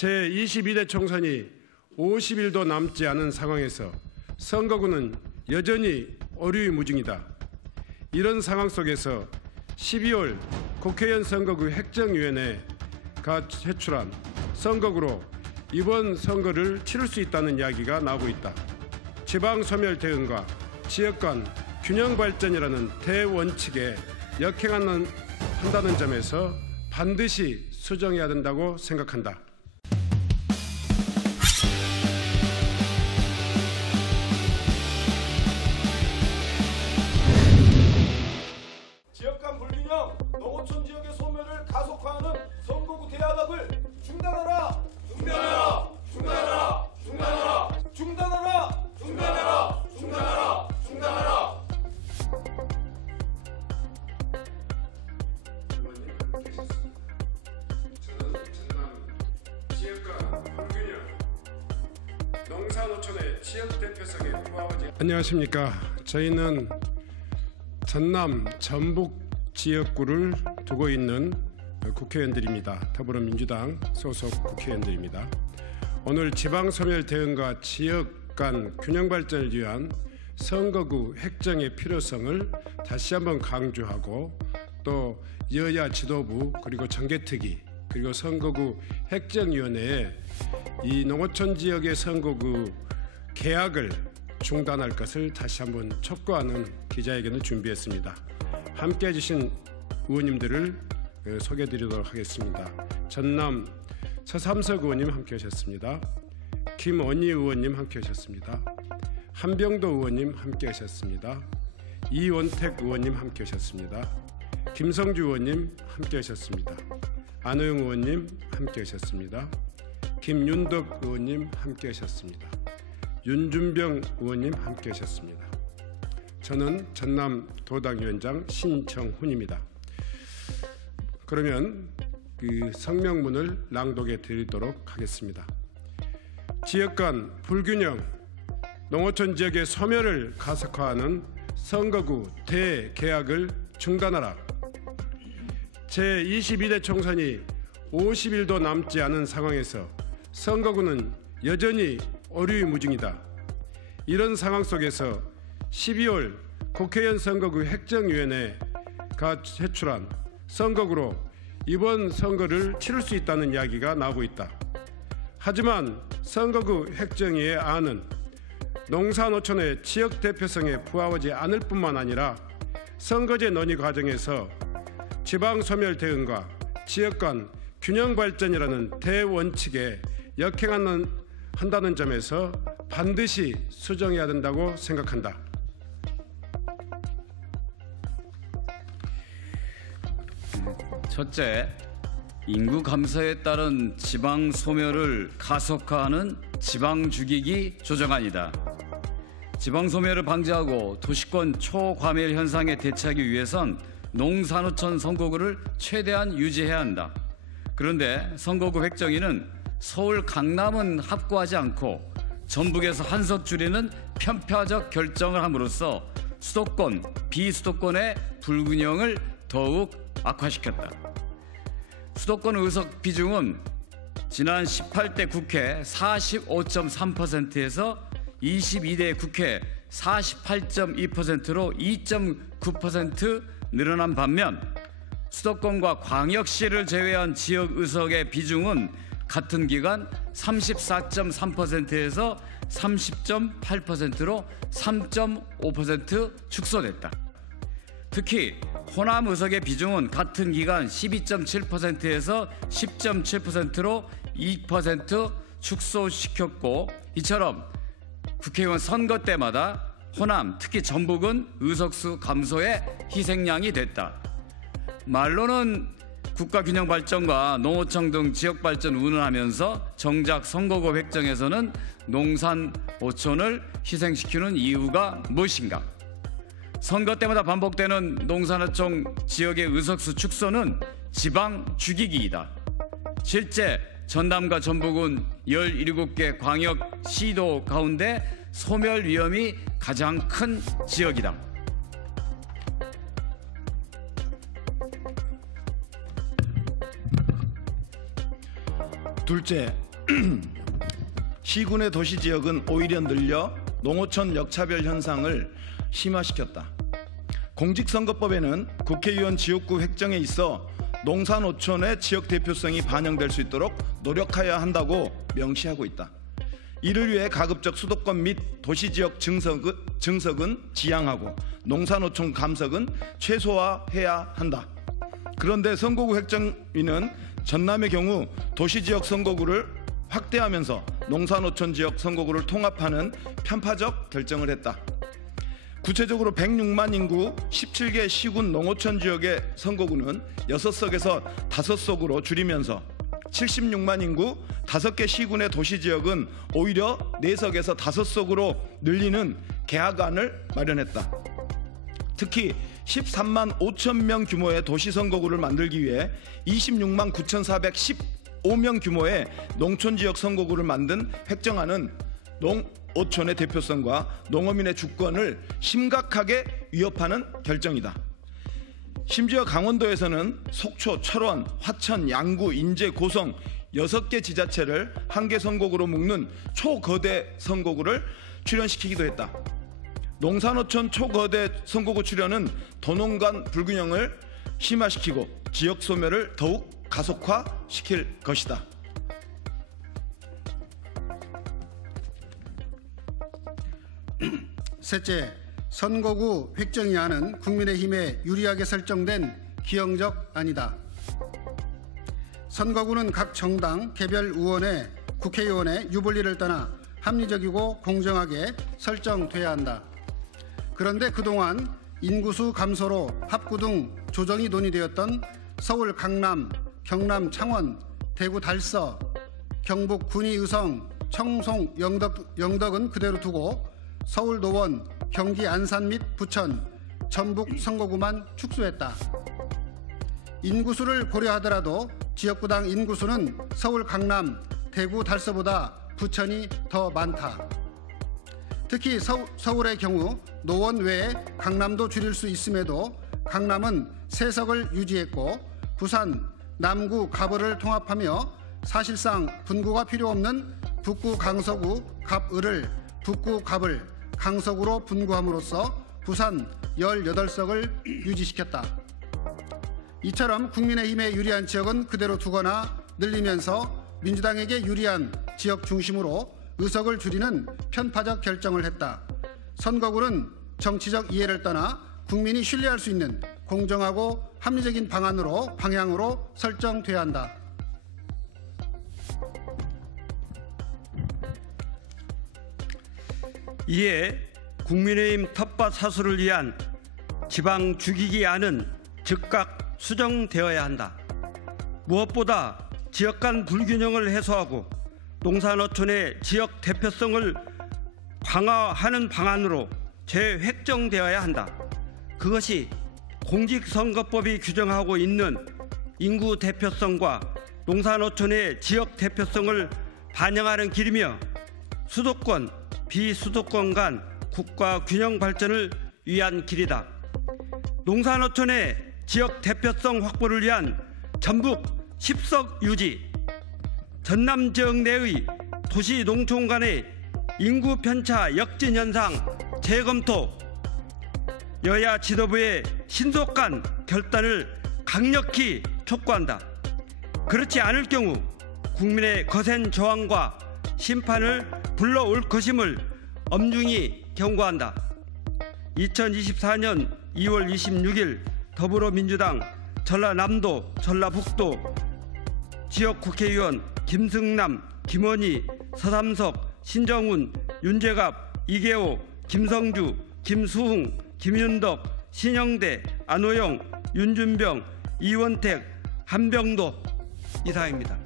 제22대 총선이 50일도 남지 않은 상황에서 선거구는 여전히 어류무중이다. 이런 상황 속에서 12월 국회의원 선거구 획정위원회가 제출한 선거구로 이번 선거를 치를 수 있다는 이야기가 나오고 있다. 지방소멸 대응과 지역 간 균형 발전이라는 대원칙에 역행한다는 점에서 반드시 수정해야 된다고 생각한다. 지역 간 불균형, 농어촌 지역의 소멸을 가속화하는 선거구 대화각을 중단하라! 중단하라! 중단하라! 중단하라! 중단하라! 중단하라! 중단하라! 중단하라! 농사노촌의 지역 대표성에 부합하지. 안녕하십니까. 저희는 전남 전북 지역구를 두고 있는 국회의원들입니다. 더불어민주당 소속 국회의원들입니다. 오늘 지방소멸 대응과 지역 간 균형 발전을 위한 선거구 획정의 필요성을 다시 한번 강조하고 또 여야 지도부 그리고 정개특위 그리고 선거구 획정위원회에 이 농어촌 지역의 선거구 개학을 중단할 것을 다시 한번 촉구하는 기자회견을 준비했습니다. 함께해 주신 의원님들을 소개해드리도록 하겠습니다. 전남 서삼석 의원님 함께하셨습니다. 김원희 의원님 함께하셨습니다. 한병도 의원님 함께하셨습니다. 이원택 의원님 함께하셨습니다. 김성주 의원님 함께하셨습니다. 안호영 의원님 함께하셨습니다. 김윤덕 의원님 함께하셨습니다. 윤준병 의원님 함께하셨습니다. 저는 전남 도당위원장 신청훈입니다. 그러면 그 성명문을 낭독해 드리도록 하겠습니다. 지역 간 불균형, 농어촌 지역의 소멸을 가속화하는 선거구 대개학을 중단하라. 제22대 총선이 50일도 남지 않은 상황에서 선거구는 여전히 어류무중이다. 이런 상황 속에서 12월 국회의원 선거구 획정위원회가 제출한 선거구로 이번 선거를 치를 수 있다는 이야기가 나오고 있다. 하지만 선거구 획정위의 안은 농사노촌의 지역 대표성에 부합하지 않을 뿐만 아니라 선거제 논의 과정에서 지방소멸 대응과 지역 간 균형 발전이라는 대원칙에 역행한다는 점에서 반드시 수정해야 된다고 생각한다. 첫째, 인구 감소에 따른 지방 소멸을 가속화하는 지방 죽이기 조정안이다. 지방 소멸을 방지하고 도시권 초과밀 현상에 대처하기 위해선 농산어촌 선거구를 최대한 유지해야 한다. 그런데 선거구 획정위는 서울 강남은 합구하지 않고 전북에서 한석 줄이는 편파적 결정을 함으로써 수도권, 비수도권의 불균형을 더욱 악화시켰다. 수도권 의석 비중은 지난 18대 국회 45.3%에서 22대 국회 48.2%로 2.9% 늘어난 반면 수도권과 광역시를 제외한 지역 의석의 비중은 같은 기간 34.3%에서 30.8%로 3.5% 축소됐다. 특히 호남 의석의 비중은 같은 기간 12.7%에서 10.7%로 2% 축소시켰고, 이처럼 국회의원 선거 때마다 호남, 특히 전북은 의석수 감소의 희생양이 됐다. 말로는 국가균형 발전과 농어촌 등 지역 발전 운운하면서 정작 선거구 획정에서는 농산 어촌을 희생시키는 이유가 무엇인가? 선거 때마다 반복되는 농산어촌 지역의 의석수 축소는 지방 죽이기이다. 실제 전남과 전북은 17개 광역시도 가운데 소멸 위험이 가장 큰 지역이다. 둘째, 시군의 도시지역은 오히려 늘려 농어촌 역차별 현상을 심화시켰다. 공직선거법에는 국회의원 지역구 획정에 있어 농사노촌의 지역 대표성이 반영될 수 있도록 노력해야 한다고 명시하고 있다. 이를 위해 가급적 수도권 및 도시지역 증석은 지양하고 농사노촌 감석은 최소화해야 한다. 그런데 선거구 획정위는 전남의 경우 도시지역 선거구를 확대하면서 농사노촌 지역 선거구를 통합하는 편파적 결정을 했다. 구체적으로 106만 인구 17개 시군 농어촌 지역의 선거구는 6석에서 5석으로 줄이면서 76만 인구 5개 시군의 도시지역은 오히려 4석에서 5석으로 늘리는 계약안을 마련했다. 특히 13만 5천 명 규모의 도시선거구를 만들기 위해 26만 9,415명 규모의 농촌지역 선거구를 만든 획정안은 농어촌의 대표성과 농어민의 주권을 심각하게 위협하는 결정이다. 심지어 강원도에서는 속초, 철원, 화천, 양구, 인제, 고성 6개 지자체를 한 개 선거구로 묶는 초거대 선거구를 출연시키기도 했다. 농산어촌 초거대 선거구 출연은 도농 간 불균형을 심화시키고 지역 소멸을 더욱 가속화시킬 것이다. 셋째, 선거구 획정위안은 국민의힘에 유리하게 설정된 기형적 안이다. 선거구는 각 정당 개별 의원의 국회의원의 유불리를 떠나 합리적이고 공정하게 설정돼야 한다. 그런데 그동안 인구수 감소로 합구 등 조정이 논의되었던 서울 강남, 경남 창원, 대구 달서, 경북 군위 의성, 청송 영덕은 그대로 두고 서울 노원, 경기 안산 및 부천, 전북 선거구만 축소했다. 인구수를 고려하더라도 지역구당 인구수는 서울 강남, 대구 달서보다 부천이 더 많다. 특히 서울의 경우 노원 외에 강남도 줄일 수 있음에도 강남은 3석을 유지했고 부산, 남구, 갑을을 통합하며 사실상 분구가 필요 없는 북구 강서구 갑을을 북구 갑을 강서구로 분구함으로써 부산 18석을 유지시켰다. 이처럼 국민의힘에 유리한 지역은 그대로 두거나 늘리면서 민주당에게 유리한 지역 중심으로 의석을 줄이는 편파적 결정을 했다. 선거구는 정치적 이해를 떠나 국민이 신뢰할 수 있는 공정하고 합리적인 방향으로 설정돼야 한다. 이에 국민의힘 텃밭 사수를 위한 지방 죽이기 안은 즉각 수정되어야 한다. 무엇보다 지역 간 불균형을 해소하고 농산어촌의 지역 대표성을 강화하는 방안으로 재획정되어야 한다. 그것이 공직선거법이 규정하고 있는 인구 대표성과 농산어촌의 지역 대표성을 반영하는 길이며 수도권, 비수도권 간 국가 균형 발전을 위한 길이다. 농산어촌의 지역 대표성 확보를 위한 전북 10석 유지, 전남 지역 내의 도시 농촌 간의 인구 편차 역진 현상 재검토, 여야 지도부의 신속한 결단을 강력히 촉구한다. 그렇지 않을 경우 국민의 거센 저항과 심판을 불러올 것임을 엄중히 경고한다. 2024년 2월 26일 더불어민주당 전라남도, 전라북도 지역 국회의원 김승남, 김원희, 서삼석, 신정훈, 윤재갑, 이계호, 김성주, 김수흥, 김윤덕, 신영대, 안호영, 윤준병, 이원택, 한병도 이사입니다.